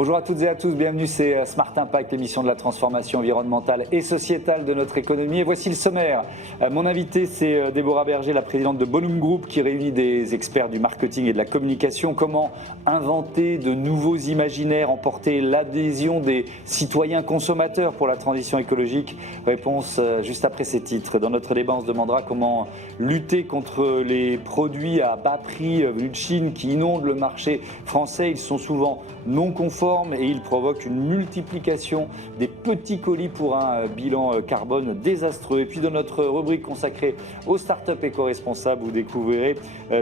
Bonjour à toutes et à tous, bienvenue, c'est Smart Impact, l'émission de la transformation environnementale et sociétale de notre économie. Et voici le sommaire. Mon invité, c'est Déborah Berger, la présidente de Bonum Group, qui réunit des experts du marketing et de la communication. Comment inventer de nouveaux imaginaires, emporter l'adhésion des citoyens consommateurs pour la transition écologique? Réponse juste après ces titres. Dans notre débat, on se demandera comment lutter contre les produits à bas prix venus de Chine qui inondent le marché français. Ils sont souvent non conformes et ils provoquent une multiplication des petits colis pour un bilan carbone désastreux. Et puis dans notre rubrique consacrée aux startups éco-responsables, vous découvrirez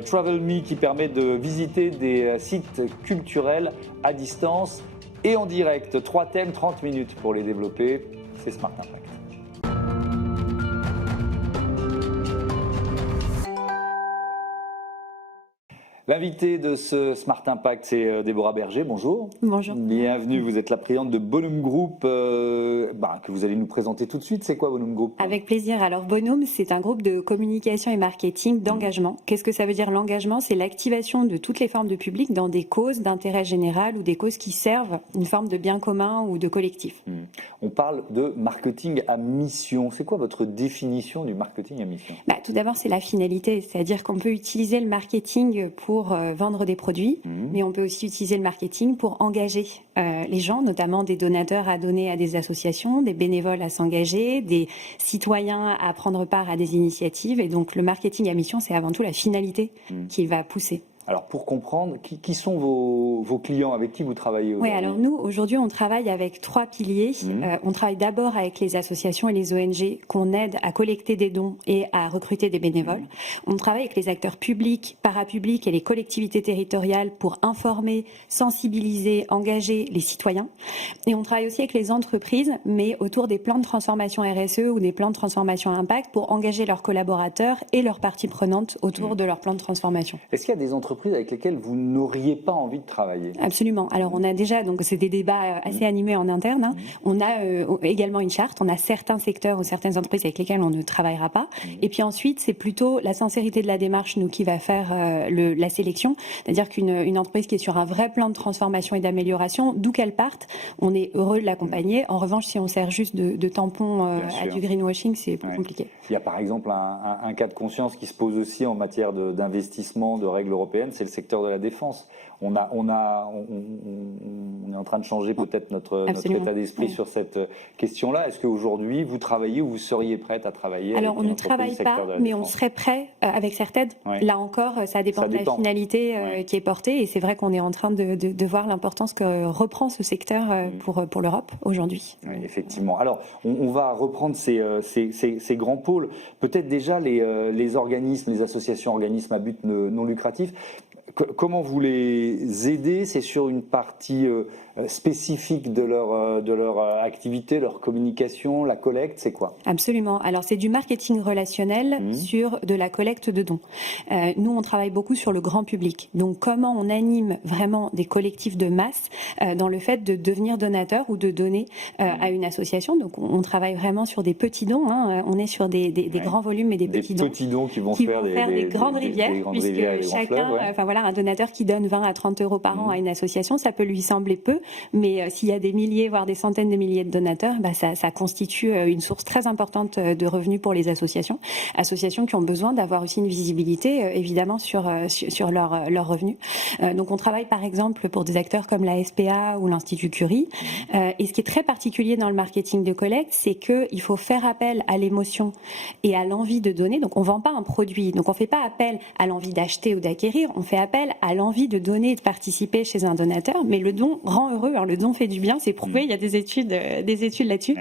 Travel Me qui permet de visiter des sites culturels à distance et en direct. 3 thèmes, 30 minutes pour les développer. C'est Smart Impact. L'invité de ce Smart Impact, c'est Déborah Berger. Bonjour. Bonjour. Bienvenue, vous êtes la présidente de Bonum Group, que vous allez nous présenter tout de suite. C'est quoi Bonum Group? Avec plaisir. Alors Bonum, c'est un groupe de communication et marketing d'engagement. Qu'est-ce que ça veut dire l'engagement? C'est l'activation de toutes les formes de public dans des causes d'intérêt général ou des causes qui servent une forme de bien commun ou de collectif. On parle de marketing à mission. C'est quoi votre définition du marketing à mission? Tout d'abord, c'est la finalité, c'est-à-dire qu'on peut utiliser le marketing pour vendre des produits, mais on peut aussi utiliser le marketing pour engager les gens, notamment des donateurs à donner à des associations, des bénévoles à s'engager, des citoyens à prendre part à des initiatives. Et donc le marketing à mission, c'est avant tout la finalité qui va pousser. Alors pour comprendre, qui sont vos clients, avec qui vous travaillez aujourd'hui? Oui, alors nous, aujourd'hui, on travaille avec 3 piliers. On travaille d'abord avec les associations et les ONG qu'on aide à collecter des dons et à recruter des bénévoles. On travaille avec les acteurs publics, parapublics et les collectivités territoriales pour informer, sensibiliser, engager les citoyens. Et on travaille aussi avec les entreprises, mais autour des plans de transformation RSE ou des plans de transformation impact pour engager leurs collaborateurs et leurs parties prenantes autour de leur plan de transformation. Est-ce qu'il y a des entreprises avec lesquelles vous n'auriez pas envie de travailler? Absolument. Alors on a déjà, donc c'est des débats assez animés en interne. On a également une charte. On a certains secteurs ou certaines entreprises avec lesquelles on ne travaillera pas. Et puis ensuite, c'est plutôt la sincérité de la démarche, nous, qui va faire la sélection. C'est-à-dire qu'une entreprise qui est sur un vrai plan de transformation et d'amélioration, d'où qu'elle parte, on est heureux de l'accompagner. En revanche, si on sert juste de tampon à du greenwashing, c'est plus compliqué. Il y a par exemple un cas de conscience qui se pose aussi en matière d'investissement, de règles européennes. C'est le secteur de la défense. On est en train de changer peut-être notre état d'esprit sur cette question-là. Est-ce qu'aujourd'hui, vous travaillez ou vous seriez prête à travailler? Alors, on ne travaille pas, mais on serait prêt avec certaines. Là encore, ça dépend de la finalité qui est portée. Et c'est vrai qu'on est en train de voir l'importance que reprend ce secteur pour l'Europe aujourd'hui. Oui, effectivement. Alors, on va reprendre ces grands pôles. Peut-être déjà les organismes, les associations organismes à but non lucratif. Comment vous les aidez? C'est sur une partie spécifique de leur activité, leur communication, la collecte, c'est quoi? Absolument. Alors c'est du marketing relationnel sur de la collecte de dons. Nous, on travaille beaucoup sur le grand public. Donc comment on anime vraiment des collectifs de masse dans le fait de devenir donateur ou de donner à une association. Donc on travaille vraiment sur des petits dons. On est sur des grands volumes et des petits dons. Des petits dons qui vont faire des grandes rivières, puisque chacun, un donateur qui donne 20 à 30 euros par an à une association, ça peut lui sembler peu, mais s'il y a des milliers, voire des centaines de milliers de donateurs, ça constitue une source très importante de revenus pour les associations qui ont besoin d'avoir aussi une visibilité, évidemment, sur leurs revenus. Donc on travaille par exemple pour des acteurs comme la SPA ou l'Institut Curie. Et ce qui est très particulier dans le marketing de collecte, c'est qu'il faut faire appel à l'émotion et à l'envie de donner. Donc on ne vend pas un produit, donc on ne fait pas appel à l'envie d'acheter ou d'acquérir, on fait appel à l'envie de donner et de participer chez un donateur, mais le don rend heureux. Alors, le don fait du bien, c'est prouvé, il y a des études là-dessus.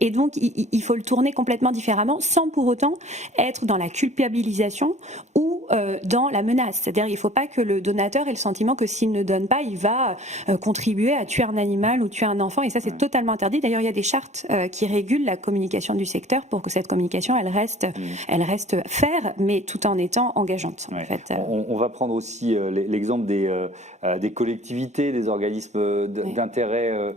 Et donc, il faut le tourner complètement différemment, sans pour autant être dans la culpabilisation ou dans la menace. C'est-à-dire, il ne faut pas que le donateur ait le sentiment que s'il ne donne pas, il va contribuer à tuer un animal ou tuer un enfant. Et ça, c'est totalement interdit. D'ailleurs, il y a des chartes qui régulent la communication du secteur pour que cette communication, elle reste faire, mais tout en étant engageante. En fait. On va prendre aussi l'exemple des collectivités, des organismes d'intérêt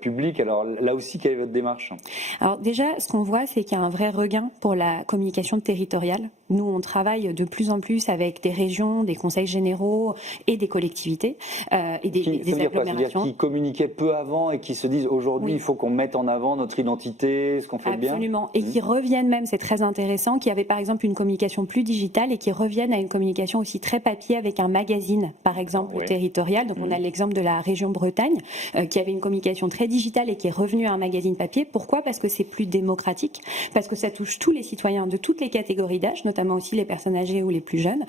public. Alors là aussi, quelle est votre démarche? Alors déjà, ce qu'on voit, c'est qu'il y a un vrai regain pour la communication territoriale. Nous, on travaille de plus en plus avec des régions, des conseils généraux et des collectivités et des agglomérations. Qui communiquaient peu avant et qui se disent aujourd'hui, il faut qu'on mette en avant notre identité, ce qu'on fait bien. Absolument. Et qui reviennent même, c'est très intéressant, qui avaient par exemple une communication plus digitale et qui reviennent à une communication aussi très papier avec un magazine, par exemple, territorial. Donc on a l'exemple de la région Bretagne qui avait une communication très digitale et qui est revenue à un magazine papier. Pourquoi? Parce que c'est plus démocratique, parce que ça touche tous les citoyens de toutes les catégories d'âge, notamment aussi les personnes âgées ou les plus jeunes,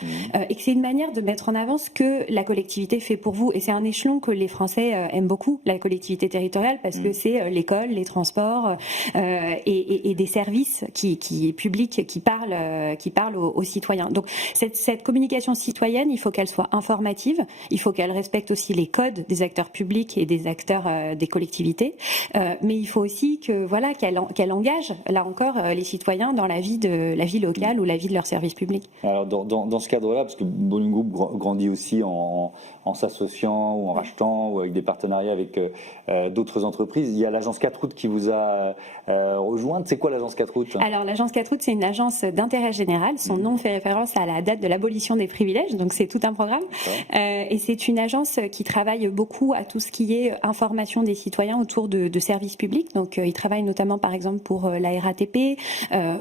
et que c'est une manière de mettre en avant ce que la collectivité fait pour vous. Et c'est un échelon que les Français aiment beaucoup, la collectivité territoriale, parce que c'est l'école, les transports et des services publics qui parlent aux citoyens. Donc cette communication citoyenne, il faut qu'elle soit informative, il faut qu'elle respecte aussi les codes des acteurs publics et des acteurs des collectivités, mais il faut aussi qu'elle engage, là encore, les citoyens dans la vie locale ou la vie de leur service public. Alors dans ce cadre-là, parce que Bonum Group grandit aussi en s'associant ou en rachetant ou avec des partenariats avec d'autres entreprises, il y a l'agence 4 Routes qui vous a rejointe. C'est quoi l'agence 4 Routes? Alors l'agence 4 Routes, c'est une agence d'intérêt général. Son nom fait référence à la date de l'abolition des privilèges, donc c'est tout un programme. Et c'est une agence qui travaille beaucoup à tout ce qui est information des citoyens autour de services publics. Donc ils travaillent notamment par exemple pour la RATP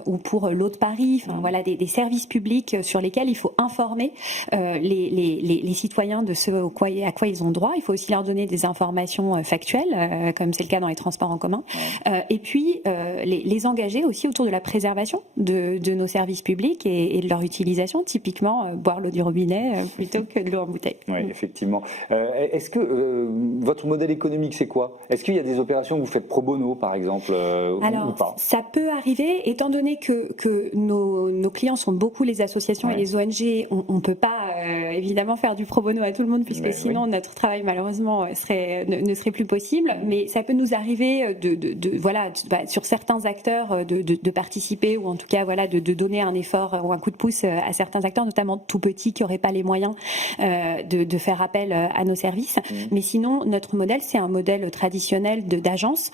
ou pour l'Eau de Paris, enfin voilà des services publics sur lesquels il faut informer les citoyens de ce à quoi ils ont droit. Il faut aussi leur donner des informations factuelles, comme c'est le cas dans les transports en commun. Et puis les engager aussi autour de la préservation de nos services publics et de leur utilisation, typiquement boire l'eau du robinet plutôt que de l'eau en bouteille. Oui, effectivement. Est-ce que votre modèle économique, c'est quoi? Est-ce qu'il y a des opérations que vous faites pro bono, par exemple, ou pas? Ça peut arriver, étant donné que nos clients sont beaucoup les associations et les ONG, on ne peut pas évidemment faire du pro bono à tout le monde, puisque sinon notre travail malheureusement ne serait plus possible. Mais ça peut nous arriver sur certains acteurs de participer, ou en tout cas de donner un effort ou un coup de pouce à certains acteurs, notamment tout petits qui n'auraient pas les moyens de faire appel à nos services. Mais sinon, notre modèle, c'est un modèle traditionnel d'agence.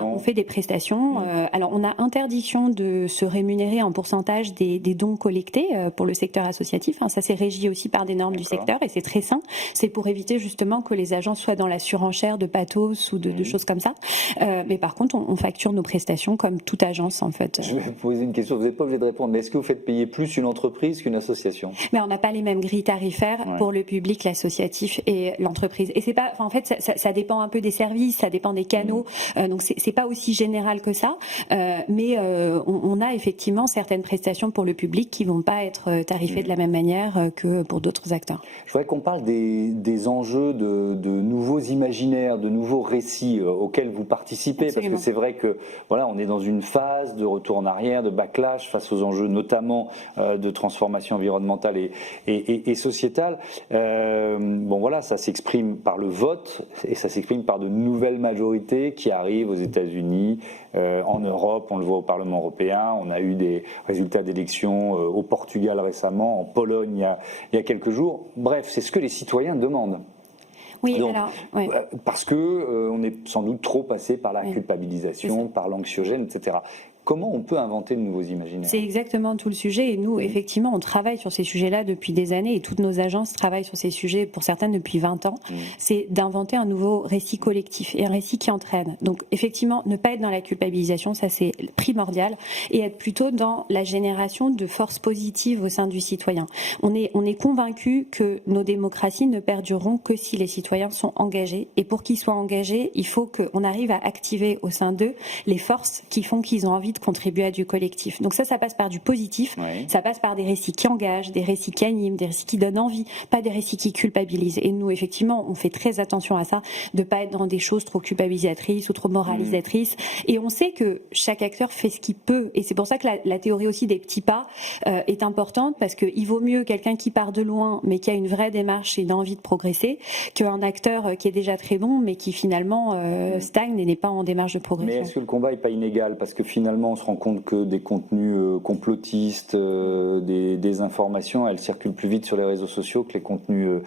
On fait des prestations. Alors on a interdiction de se rémunérer en pourcentage des dons collectés pour le secteur associatif. Ça c'est régi aussi par des normes du secteur et c'est très sain. C'est pour éviter justement que les agences soient dans la surenchère de pathos ou de choses comme ça. Mais par contre, on facture nos prestations comme toute agence en fait. Je vais vous poser une question, vous n'êtes pas obligé de répondre, mais est-ce que vous faites payer plus une entreprise qu'une association? Mais on n'a pas les mêmes grilles tarifaires pour le public, l'associatif et l'entreprise. Et c'est pas, en fait, ça dépend un peu des services, ça dépend des canaux. Donc c'est pas aussi général que ça. Mais on a effectivement certaines prestations pour le public qui vont pas être tarifées de la même manière que pour d'autres acteurs. Je voudrais qu'on parle des enjeux de nouveaux imaginaires, de nouveaux récits auxquels vous participez. Absolument. Parce que c'est vrai que voilà, on est dans une phase de retour en arrière, de backlash face aux enjeux notamment de transformation environnementale et sociétale. Bon voilà, ça s'exprime par le vote et ça s'exprime par de nouvelles majorités qui arrivent aux États-Unis, en Europe, on le voit au Parlement européen, on a eu des résultats d'élections au Portugal récemment, en Pologne il y a quelques jours. Bref, c'est ce que les citoyens demandent. Oui, donc, parce que on est sans doute trop passé par la culpabilisation, par l'anxiogène, etc. Comment on peut inventer de nouveaux imaginaires? C'est exactement tout le sujet et nous, effectivement, on travaille sur ces sujets-là depuis des années et toutes nos agences travaillent sur ces sujets, pour certaines depuis 20 ans. C'est d'inventer un nouveau récit collectif et un récit qui entraîne. Donc effectivement, ne pas être dans la culpabilisation, ça c'est primordial, et être plutôt dans la génération de forces positives au sein du citoyen. On est convaincu que nos démocraties ne perdureront que si les citoyens sont engagés, et pour qu'ils soient engagés, il faut qu'on arrive à activer au sein d'eux les forces qui font qu'ils ont envie de contribuer à du collectif. Donc ça passe par du positif, ça passe par des récits qui engagent, des récits qui animent, des récits qui donnent envie, pas des récits qui culpabilisent. Et nous, effectivement, on fait très attention à ça, de pas être dans des choses trop culpabilisatrices ou trop moralisatrices. Et on sait que chaque acteur fait ce qu'il peut. Et c'est pour ça que la théorie aussi des petits pas est importante, parce qu'il vaut mieux quelqu'un qui part de loin, mais qui a une vraie démarche et une envie de progresser, qu'un acteur qui est déjà très bon, mais qui finalement stagne et n'est pas en démarche de progression. Mais est-ce que le combat n'est pas inégal? Parce que finalement, évidemment, on se rend compte que des contenus complotistes, des informations, elles circulent plus vite sur les réseaux sociaux que les contenus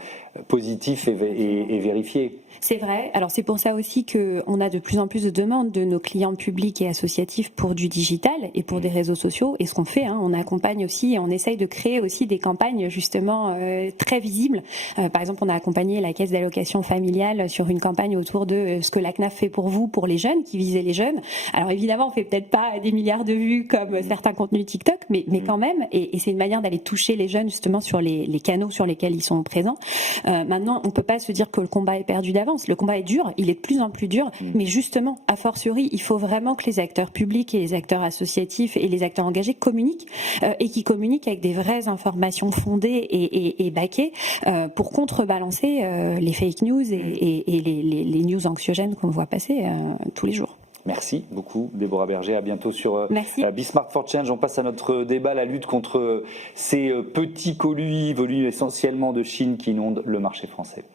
positifs et vérifiés. C'est vrai. Alors c'est pour ça aussi qu'on a de plus en plus de demandes de nos clients publics et associatifs pour du digital et pour des réseaux sociaux. Et ce qu'on fait, on accompagne aussi et on essaye de créer aussi des campagnes justement très visibles. Par exemple, on a accompagné la Caisse d'allocation familiale sur une campagne autour de ce que la CNAF fait pour vous, pour les jeunes, qui visait les jeunes. Alors évidemment, on fait peut-être pas des milliards de vues comme certains contenus TikTok, mais quand même. Et c'est une manière d'aller toucher les jeunes justement sur les canaux sur lesquels ils sont présents. Maintenant, on peut pas se dire que le combat est perdu d'avance. Le combat est dur, il est de plus en plus dur, mais justement, a fortiori, il faut vraiment que les acteurs publics et les acteurs associatifs et les acteurs engagés communiquent et qui communiquent avec des vraies informations fondées et backées pour contrebalancer les fake news et les news anxiogènes qu'on voit passer tous les jours. Merci beaucoup, Déborah Berger. À bientôt sur Bismart for Change. On passe à notre débat, la lutte contre ces petits colis venus essentiellement de Chine qui inondent le marché français.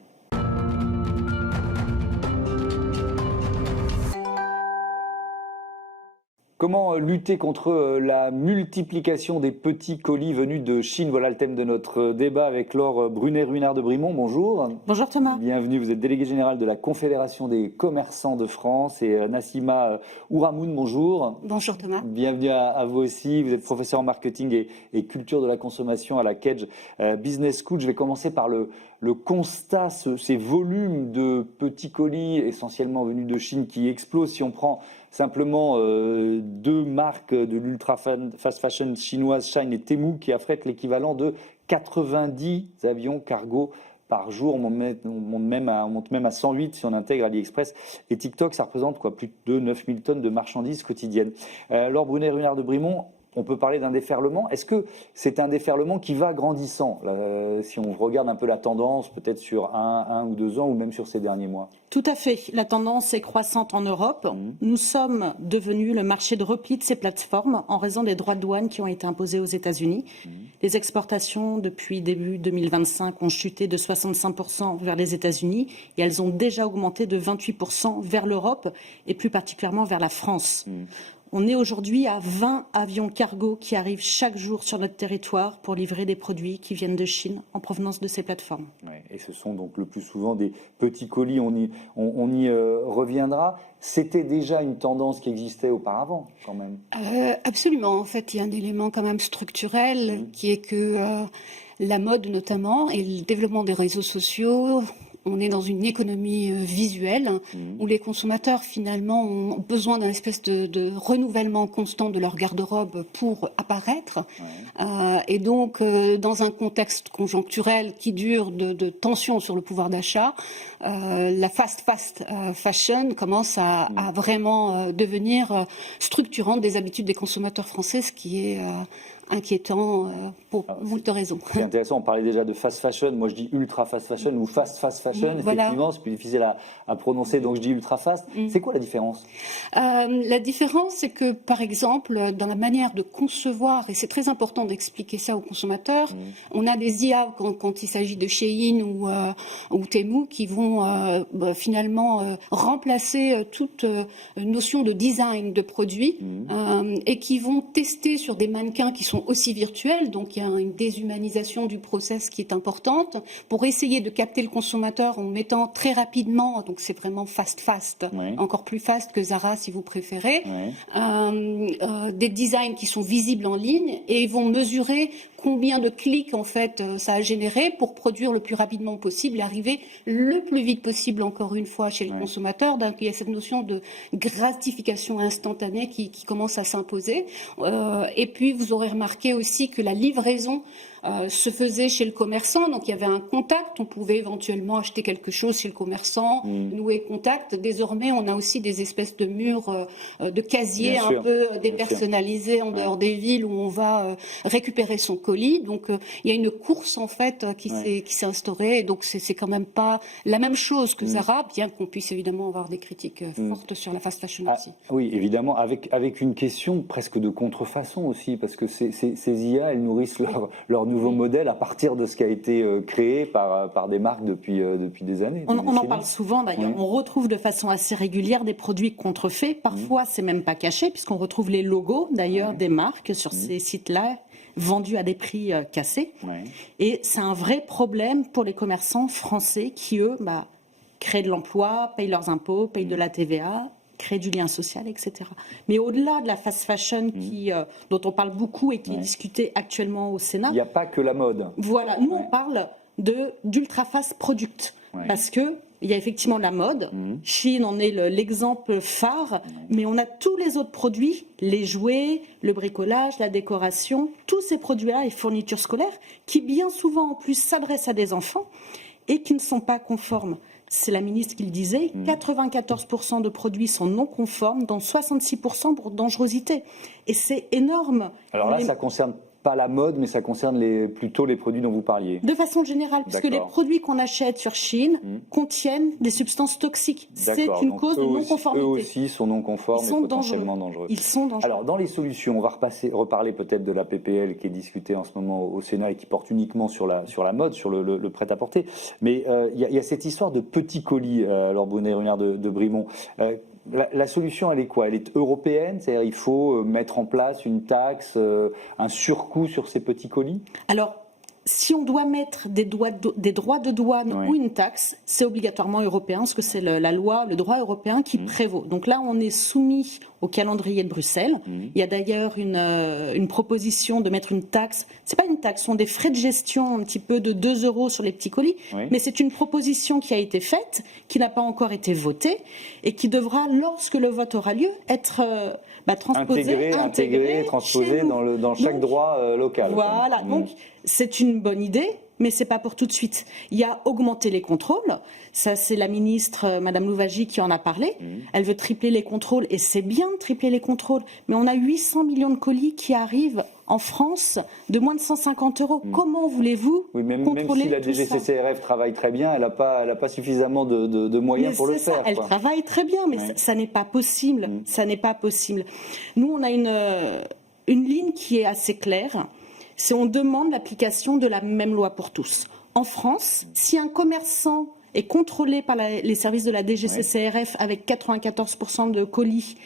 Comment lutter contre la multiplication des petits colis venus de Chine? Voilà le thème de notre débat avec Laure Brunet-Ruinart de Brimont. Bonjour. Bonjour Thomas. Bienvenue, vous êtes déléguée générale de la Confédération des commerçants de France et Nassima Ouramoun, bonjour. Bonjour Thomas. Bienvenue à vous aussi, vous êtes professeur en marketing et culture de la consommation à la Kedge Business School. Je vais commencer par le constat, ces volumes de petits colis essentiellement venus de Chine qui explosent. Si on prend simplement deux marques de l'ultra fast fashion chinoise, Shine et Temu, qui affrètent l'équivalent de 90 avions cargo par jour. On monte même à 108 si on intègre AliExpress. Et TikTok, ça représente plus de 9000 tonnes de marchandises quotidiennes. Laure Brunet-Ruinart de Brimont, on peut parler d'un déferlement. Est-ce que c'est un déferlement qui va grandissant si on regarde un peu la tendance, peut-être sur un ou 2 ans, ou même sur ces derniers mois? Tout à fait. La tendance est croissante en Europe. Nous sommes devenus le marché de repli de ces plateformes en raison des droits de douane qui ont été imposés aux États-Unis. Les exportations, depuis début 2025, ont chuté de 65% vers les États-Unis et elles ont déjà augmenté de 28% vers l'Europe et plus particulièrement vers la France. On est aujourd'hui à 20 avions cargo qui arrivent chaque jour sur notre territoire pour livrer des produits qui viennent de Chine en provenance de ces plateformes. Ouais, et ce sont donc le plus souvent des petits colis, on y reviendra. C'était déjà une tendance qui existait auparavant quand même. Absolument, en fait il y a un élément quand même structurel qui est que la mode notamment et le développement des réseaux sociaux. On est dans une économie visuelle où les consommateurs finalement ont besoin d'un espèce de renouvellement constant de leur garde-robe pour apparaître. Et donc dans un contexte conjoncturel qui dure de tension sur le pouvoir d'achat, la fast fashion commence à vraiment devenir structurante des habitudes des consommateurs français, ce qui est inquiétant pour moult raisons. C'est intéressant, on parlait déjà de fast fashion, moi je dis ultra fast fashion ou fast fashion, effectivement c'est plus difficile à prononcer, donc je dis ultra fast. C'est quoi la différence? La différence, c'est que par exemple dans la manière de concevoir, et c'est très important d'expliquer ça aux consommateurs, on a des IA quand il s'agit de Shein ou Temu qui vont finalement remplacer toute notion de design de produits et qui vont tester sur des mannequins qui sont aussi virtuels, donc il y a une déshumanisation du process qui est importante, pour essayer de capter le consommateur en mettant très rapidement, donc c'est vraiment fast, encore plus fast que Zara si vous préférez, des designs qui sont visibles en ligne et vont mesurer combien de clics en fait ça a généré pour produire le plus rapidement possible et arriver le plus vite possible encore une fois chez le consommateur. Donc il y a cette notion de gratification instantanée qui commence à s'imposer. Et puis vous aurez remarqué aussi que la livraison se faisait chez le commerçant, donc il y avait un contact, on pouvait éventuellement acheter quelque chose chez le commerçant, nouer contact. Désormais, on a aussi des espèces de murs, de casiers un peu dépersonnalisés en dehors des villes où on va récupérer son colis. Donc il y a une course en fait qui s'est instaurée. Et donc c'est quand même pas la même chose que Zara, bien qu'on puisse évidemment avoir des critiques fortes sur la fast fashion aussi. Oui, évidemment, avec une question presque de contrefaçon aussi, parce que ces IA, elles nourrissent leur nouveau modèle à partir de ce qui a été créé par des marques depuis des années. On en parle souvent d'ailleurs. Oui. On retrouve de façon assez régulière des produits contrefaits. Parfois, c'est même pas caché puisqu'on retrouve les logos d'ailleurs des marques sur ces sites-là, vendus à des prix cassés. Oui. Et c'est un vrai problème pour les commerçants français qui, eux, créent de l'emploi, payent leurs impôts, payent de la TVA, créent du lien social, etc. Mais au-delà de la fast fashion dont on parle beaucoup et qui est discutée actuellement au Sénat... Il n'y a pas que la mode. Voilà, nous on parle d'ultra fast product, parce que il y a effectivement la mode, Shein en est l'exemple phare, mais on a tous les autres produits, les jouets, le bricolage, la décoration, tous ces produits-là, les fournitures scolaires, qui bien souvent en plus s'adressent à des enfants et qui ne sont pas conformes. C'est la ministre qui le disait, 94% de produits sont non conformes, dont 66% pour dangerosité. Et c'est énorme. Alors là, ça concerne pas la mode, mais ça concerne plutôt les produits dont vous parliez. De façon générale, puisque les produits qu'on achète sur Shein contiennent des substances toxiques. C'est une cause de non-conformité. Eux aussi sont non conformes et potentiellement dangereux. Ils sont dangereux. Alors, dans les solutions, on va reparler peut-être de la PPL qui est discutée en ce moment au Sénat et qui porte uniquement sur la mode, sur le prêt-à-porter. Mais il y a cette histoire de petits colis, Laure Brunet-Runert de Brimont. La solution, elle est quoi? Elle est européenne, c'est-à-dire il faut mettre en place une taxe, un surcoût sur ces petits colis? Alors, si on doit mettre des droits de douane ou une taxe, c'est obligatoirement européen, parce que c'est la loi, le droit européen qui prévaut. Donc là, on est soumis au calendrier de Bruxelles. Il y a d'ailleurs une proposition de mettre une taxe. C'est pas une taxe, ce sont des frais de gestion un petit peu de 2 € sur les petits colis. Mais c'est une proposition qui a été faite, qui n'a pas encore été votée et qui devra, lorsque le vote aura lieu, être transposée, intégrée, transposée dans chaque droit local. Voilà. Donc c'est une bonne idée, mais c'est pas pour tout de suite. Il y a augmenter les contrôles. Ça, c'est la ministre, Madame Louwagie, qui en a parlé. Elle veut tripler les contrôles, et c'est bien de tripler les contrôles. Mais on a 800 millions de colis qui arrivent en France de moins de 150 €. Comment voulez-vous contrôler même si la DGCCRF travaille très bien, elle n'a pas suffisamment de moyens pour le faire. Elle travaille très bien, mais ça n'est pas possible. Ça n'est pas possible. Nous, on a une ligne qui est assez claire. C'est on demande l'application de la même loi pour tous. En France, si un commerçant est contrôlé par les services de la DGCCRF avec 94% de colis,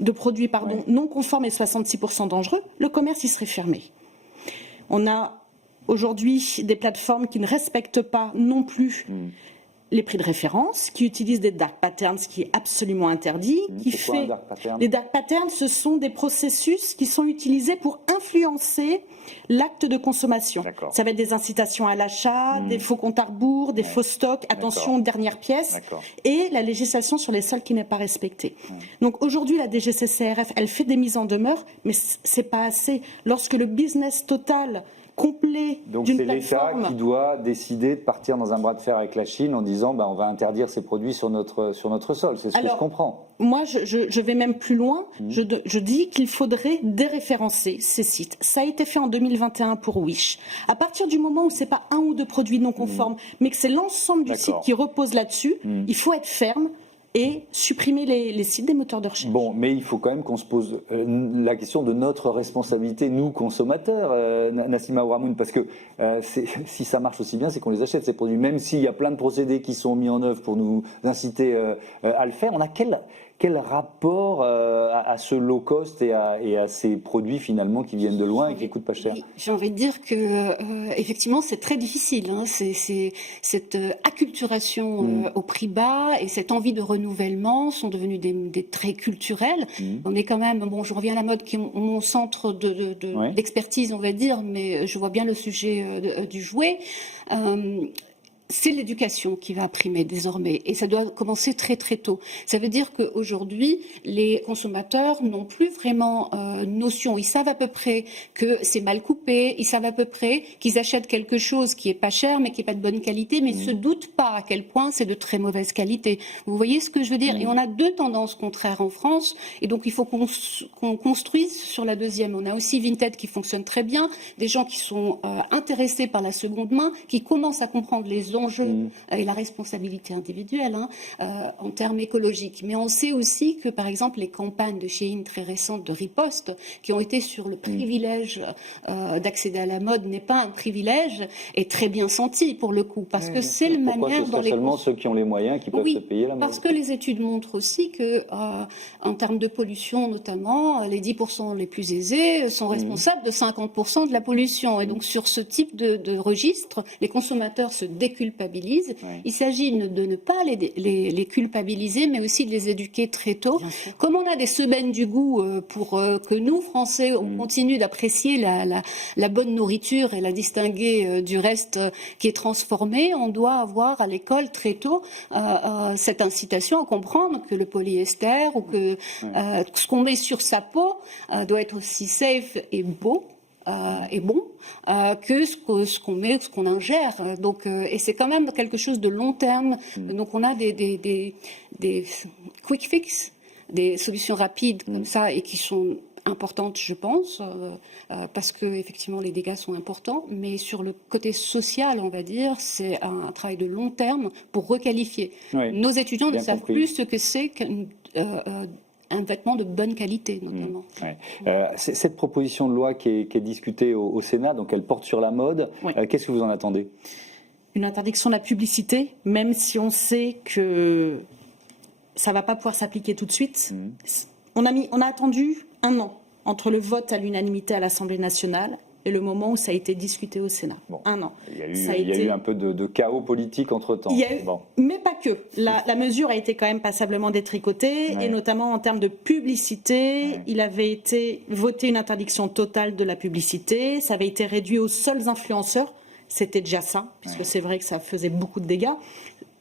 de produits non conformes et 66% dangereux, le commerce y serait fermé. On a aujourd'hui des plateformes qui ne respectent pas non plus les prix de référence, qui utilisent des dark patterns, ce qui est absolument interdit. Les dark patterns, ce sont des processus qui sont utilisés pour influencer l'acte de consommation. Ça va être des incitations à l'achat, des faux comptes à rebours, des faux stocks, attention, dernière pièce, et la législation sur les soldes qui n'est pas respectée. Donc aujourd'hui, la DGCCRF, elle fait des mises en demeure, mais c'est pas assez. Lorsque le business total complet donc d'une plateforme... Donc c'est l'État qui doit décider de partir dans un bras de fer avec la Chine en disant on va interdire ces produits sur notre sol. C'est ce que je comprends. Moi, je vais même plus loin. Je dis qu'il faudrait déréférencer ces sites. Ça a été fait en 2021 pour Wish. À partir du moment où c'est pas 1 ou 2 produits non conformes, mais que c'est l'ensemble du site qui repose là-dessus, il faut être ferme et supprimer les sites des moteurs de recherche. Bon, mais il faut quand même qu'on se pose la question de notre responsabilité, nous, consommateurs, Nassima Ouamoun, parce que si ça marche aussi bien, c'est qu'on les achète, ces produits. Même s'il y a plein de procédés qui sont mis en œuvre pour nous inciter à le faire, on a quel rapport à ce low cost et à ces produits finalement qui viennent de loin et qui coûtent pas cher? J'ai envie de dire que effectivement c'est très difficile. C'est cette acculturation au prix bas et cette envie de renouvellement sont devenus des traits culturels. On est quand même, je reviens à la mode qui est mon centre d'expertise, on va dire, mais je vois bien le sujet du jouet. C'est l'éducation qui va primer désormais et ça doit commencer très très tôt. Ça veut dire qu'aujourd'hui, les consommateurs n'ont plus vraiment notion. Ils savent à peu près que c'est mal coupé, ils savent à peu près qu'ils achètent quelque chose qui est pas cher mais qui est pas de bonne qualité, mais ils se doutent pas à quel point c'est de très mauvaise qualité. Vous voyez ce que je veux dire? Et on a 2 tendances contraires en France et donc il faut qu'on construise sur la deuxième. On a aussi Vinted qui fonctionne très bien, des gens qui sont intéressés par la seconde main, qui commencent à comprendre les ondes enjeux et la responsabilité individuelle en termes écologiques. Mais on sait aussi que, par exemple, les campagnes de Shein très récentes de riposte, qui ont été sur le privilège d'accéder à la mode, n'est pas un privilège, est très bien senti pour le coup, parce que c'est la manière dont les... seulement ceux qui ont les moyens qui peuvent se payer la mode. Parce que les études montrent aussi que, en termes de pollution notamment, les 10% les plus aisés sont responsables de 50% de la pollution. Et donc sur ce type de registre, les consommateurs se déculpabilisent. Il s'agit de ne pas les culpabiliser, mais aussi de les éduquer très tôt. Comme on a des semaines du goût pour que nous, Français, on continue d'apprécier la bonne nourriture et la distinguer du reste qui est transformé, on doit avoir à l'école très tôt cette incitation à comprendre que le polyester ou que ce qu'on met sur sa peau doit être aussi safe et beau et bon que ce qu'on met, ce qu'on ingère. Donc, et c'est quand même quelque chose de long terme. Donc on a des quick fix, des solutions rapides comme ça et qui sont importante, je pense, parce que effectivement les dégâts sont importants, mais sur le côté social, on va dire, c'est un travail de long terme pour requalifier. Nos étudiants ne savent plus ce que c'est qu'un vêtement de bonne qualité, notamment. Cette proposition de loi qui est discutée au Sénat, donc elle porte sur la mode. Qu'est-ce que vous en attendez ? Une interdiction de la publicité, même si on sait que ça ne va pas pouvoir s'appliquer tout de suite. On a attendu 1 an entre le vote à l'unanimité à l'Assemblée nationale et le moment où ça a été discuté au Sénat. 1 an. Il y a eu un peu de chaos politique entre-temps. Mais pas que. La mesure a été quand même passablement détricotée, et notamment en termes de publicité. Il avait été voté une interdiction totale de la publicité. Ça avait été réduit aux seuls influenceurs. C'était déjà ça, puisque c'est vrai que ça faisait beaucoup de dégâts.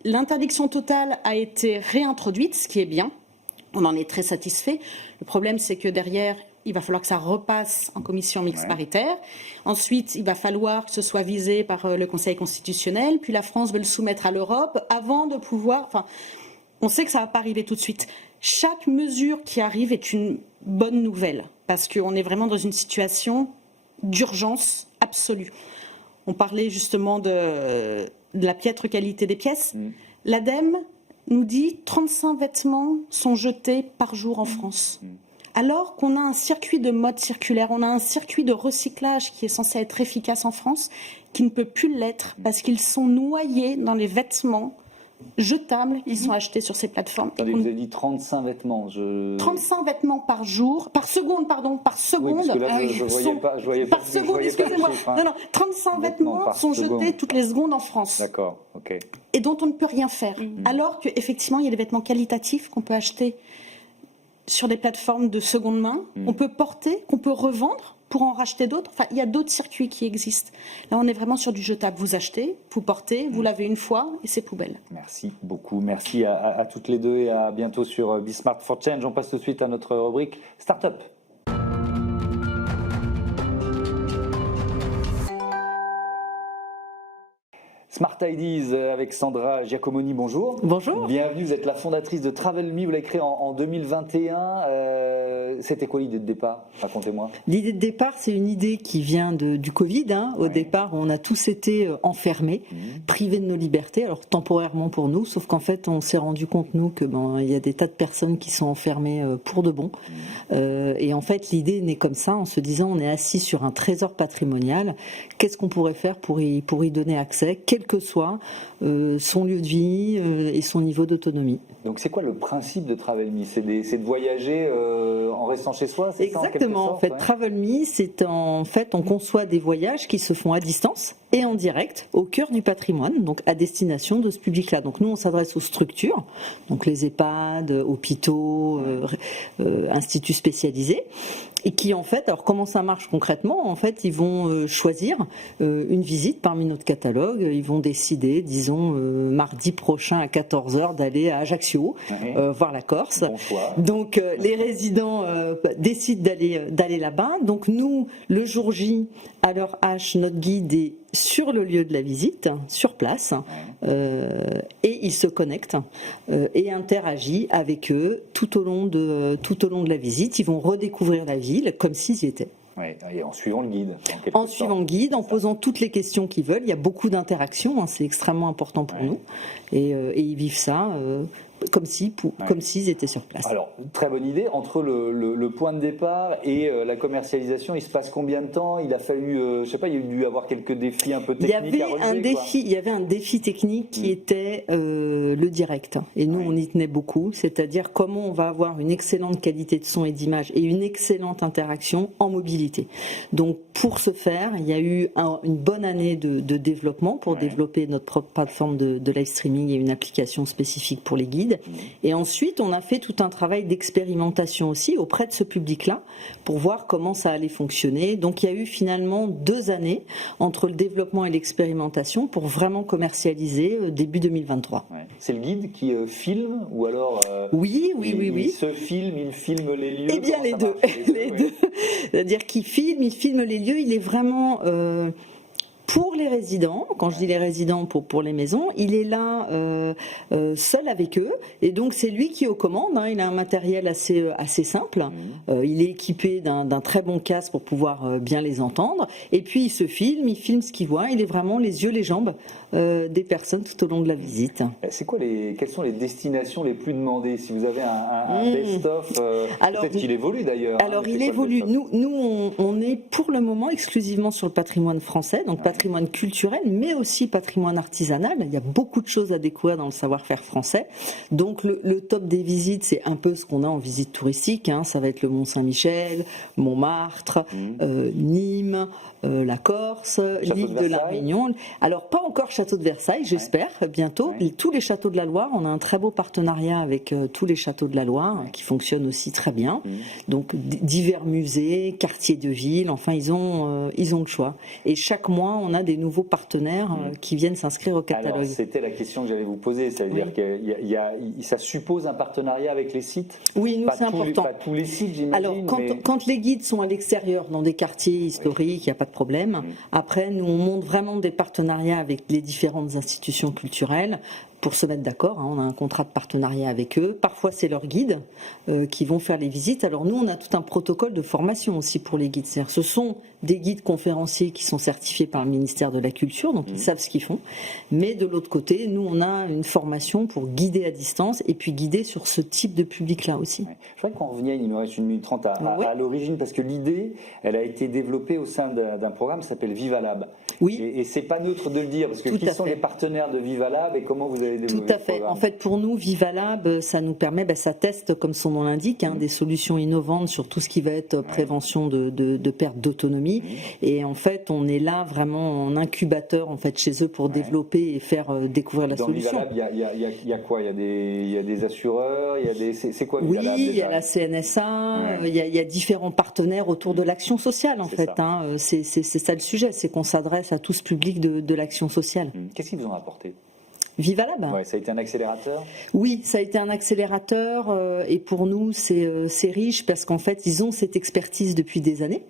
L'interdiction totale a été réintroduite, ce qui est bien. On en est très satisfait. Le problème, c'est que derrière, il va falloir que ça repasse en commission mixte paritaire. Ensuite, il va falloir que ce soit visé par le Conseil constitutionnel. Puis la France veut le soumettre à l'Europe avant de pouvoir... Enfin, on sait que ça ne va pas arriver tout de suite. Chaque mesure qui arrive est une bonne nouvelle, parce qu'on est vraiment dans une situation d'urgence absolue. On parlait justement de la piètre qualité des pièces. L'ADEME nous dit 35 vêtements sont jetés par jour en France. Alors qu'on a un circuit de mode circulaire, on a un circuit de recyclage qui est censé être efficace en France, qui ne peut plus l'être parce qu'ils sont noyés dans les vêtements jetables qui sont achetés sur ces plateformes. Attendez, vous avez dit 35 vêtements. 35 vêtements par jour, par seconde. Oui, parce que là, je ne voyais pas. Par seconde, excusez-moi. Non, 35 vêtements sont jetés toutes les secondes en France. D'accord, ok. Et dont on ne peut rien faire. Alors qu'effectivement, il y a des vêtements qualitatifs qu'on peut acheter sur des plateformes de seconde main, on peut porter, qu'on peut revendre pour en racheter d'autres. Enfin, il y a d'autres circuits qui existent. Là, on est vraiment sur du jetable. Vous achetez, vous portez, vous lavez une fois et c'est poubelle. Merci beaucoup. Merci à toutes les deux et à bientôt sur Be Smart for Change. On passe tout de suite à notre rubrique Startup. Smart Ideas avec Sandra Giacomoni, bonjour. Bonjour. Bienvenue, vous êtes la fondatrice de Travel.me, vous l'avez créé en 2021. C'était quoi l'idée de départ ? Racontez-moi. L'idée de départ, c'est une idée qui vient du Covid. Au départ, on a tous été enfermés, privés de nos libertés, alors temporairement pour nous, sauf qu'en fait, on s'est rendu compte, nous, que il y a des tas de personnes qui sont enfermées pour de bon. Et en fait, l'idée naît comme ça, en se disant, on est assis sur un trésor patrimonial. Qu'est-ce qu'on pourrait faire pour y donner accès, quel que soit son lieu de vie et son niveau d'autonomie. Donc c'est quoi le principe de Travel.me ? C'est de voyager en restant chez soi, c'est Exactement. Ça, en quelque sorte, Travel.me, c'est en fait, on conçoit des voyages qui se font à distance et en direct, au cœur du patrimoine, donc à destination de ce public-là. Donc nous, on s'adresse aux structures, donc les EHPAD, hôpitaux, instituts spécialisés, et qui en fait, alors comment ça marche concrètement ? En fait, ils vont choisir une visite parmi notre catalogue, ils vont décider, disons, mardi prochain à 14h d'aller à Ajaccio, voir la Corse. Bon choix. Donc les résidents décident d'aller là-bas. Donc nous, le jour J, à l'heure H, notre guide est sur le lieu de la visite, sur place, et il se connecte et interagit avec eux tout au long de la visite. Ils vont redécouvrir la ville comme s'ils y étaient. Ouais, et en suivant le guide. En suivant le guide, en posant toutes les questions qu'ils veulent. Il y a beaucoup d'interactions, hein, c'est extrêmement important pour nous. Et ils vivent ça comme s'ils étaient sur place. Alors, très bonne idée. Entre le point de départ et la commercialisation, il se passe combien de temps? Il a fallu, je sais pas, il y a dû avoir quelques défis un peu techniques à relever. Il y avait un défi technique qui était le direct. Et nous, on y tenait beaucoup. C'est-à-dire comment on va avoir une excellente qualité de son et d'image et une excellente interaction en mobilité. Donc, pour ce faire, il y a eu une bonne année de développement pour développer notre propre plateforme de live streaming et une application spécifique pour les guides. Et ensuite, on a fait tout un travail d'expérimentation aussi auprès de ce public-là pour voir comment ça allait fonctionner. Donc, il y a eu finalement 2 années entre le développement et l'expérimentation pour vraiment commercialiser début 2023. Ouais. C'est le guide qui filme ou alors Oui. Il se filme, il filme les lieux. Eh bien, les deux. C'est-à-dire qu'il filme, il filme les lieux. Il est vraiment pour les résidents, quand je dis les résidents pour les maisons, il est là seul avec eux et donc c'est lui qui est aux commandes, hein, il a un matériel assez simple, il est équipé d'un très bon casque pour pouvoir bien les entendre et puis il filme ce qu'il voit, il est vraiment les yeux, les jambes des personnes tout au long de la visite. C'est quoi quelles sont les destinations les plus demandées? Si vous avez un best-of, peut-être qu'il évolue d'ailleurs. Alors il évolue, nous on est pour le moment exclusivement sur le patrimoine français, donc patrimoine culturel, mais aussi patrimoine artisanal. Il y a beaucoup de choses à découvrir dans le savoir-faire français. Donc le top des visites, c'est un peu ce qu'on a en visite touristique. Hein. Ça va être le Mont-Saint-Michel, Montmartre, Nîmes, la Corse, l'île de la Réunion. Alors pas encore Château de Versailles, j'espère, bientôt. Tous les châteaux de la Loire, on a un très beau partenariat avec tous les châteaux de la Loire qui fonctionnent aussi très bien. Donc divers musées, quartiers de ville, enfin ils ont le choix. Et chaque mois, on a des nouveaux partenaires qui viennent s'inscrire au catalogue. Alors, c'était la question que j'allais vous poser, c'est-à-dire que ça suppose un partenariat avec les sites? Oui, nous c'est important. Pas tous les sites, j'imagine. Alors, quand les guides sont à l'extérieur, dans des quartiers historiques, il n'y a pas de problème. Après, nous, on monte vraiment des partenariats avec les différentes institutions culturelles pour se mettre d'accord. On a un contrat de partenariat avec eux. Parfois, c'est leurs guides qui vont faire les visites. Alors nous, on a tout un protocole de formation aussi pour les guides. C'est-à-dire, ce sont des guides conférenciers qui sont certifiés par le ministère de la Culture, donc ils savent ce qu'ils font. Mais de l'autre côté, nous, on a une formation pour guider à distance et puis guider sur ce type de public-là aussi. Ouais. Je voudrais qu'on revienne, il nous reste 1 minute 30 à l'origine, parce que l'idée, elle a été développée au sein d'un programme qui s'appelle Vivalab. Oui. Et c'est pas neutre de le dire, parce que qui sont les partenaires de Vivalab et comment vous avez développé Tout à fait. En fait, pour nous, Vivalab, ça nous permet, ça teste, comme son nom l'indique, des solutions innovantes sur tout ce qui va être prévention de perte d'autonomie. Et en fait, on est là vraiment en incubateur en fait chez eux pour développer et faire découvrir la solution. Dans Vivalab, il y a quoi? Il y a des assureurs, c'est quoi Vivalab? Oui, il y a la CNSA, il y a différents partenaires autour de l'action sociale en fait. C'est ça le sujet, c'est qu'on s'adresse à tout ce public de l'action sociale. Qu'est-ce qu'ils vous ont apporté? Vivalab. Ça a été un accélérateur? Oui, ça a été un accélérateur et pour nous c'est riche parce qu'en fait ils ont cette expertise depuis des années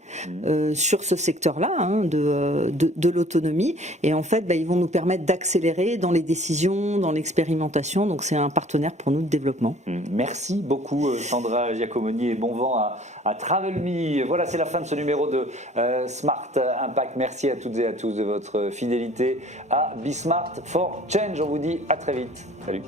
sur ce secteur-là de l'autonomie et en fait ils vont nous permettre d'accélérer dans les décisions, dans l'expérimentation, donc c'est un partenaire pour nous de développement. Merci beaucoup Sandra Giacomoni et bon vent à TravelMe. Voilà, c'est la fin de ce numéro de Smart Impact. Merci à toutes et à tous de votre fidélité à Be Smart for Change. On vous dit à très vite. Salut.